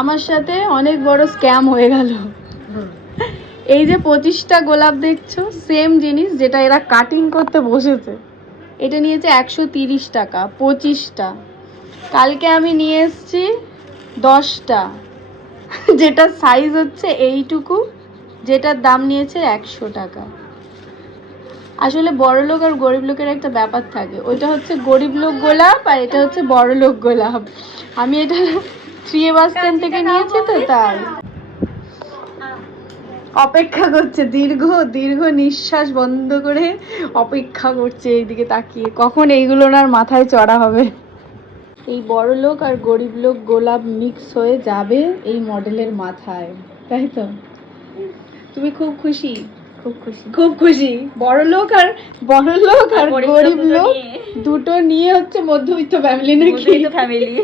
আমার সাথে অনেক বড় স্ক্যাম হয়ে গেল। এই যে 25টা গোলাপ দেখছো, সেম জিনিস যেটা এরা কাটিং করতে বসেছে, এটা নিয়েছে 130 টাকা 25টা। কালকে আমি নিয়ে এসেছি 10টা, যেটা সাইজ হচ্ছে এইটুকু, যেটার দাম নিয়েছে 100 টাকা। আসলে বড় লোক আর গরিব লোকের একটা ব্যাপার থাকে, ওইটা হচ্ছে গরিব লোক গোলাপ আর এটা হচ্ছে বড় লোক গোলাপ। আমি এটা 3 বাস স্ট্যান্ড থেকে নিয়েছি তো তাই। অপেক্ষা করছে, দীর্ঘ দীর্ঘ নিঃশ্বাস বন্ধ করে অপেক্ষা করছে এইদিকে তাকিয়ে, কখন এইগুলো আর মাথায় চড়া হবে। এই বড় লোক আর গরিব লোক গোলাপ মিক্স হয়ে যাবে এই মডেলের মাথায়, তাই তো? তুমি খুব খুশি? খুব খুশি, খুব খুশি। বড় লোক আর গরিব লোক দুটো নিয়ে হচ্ছে মধ্যবিত্ত ফ্যামিলি নাকি? ফ্যামিলি।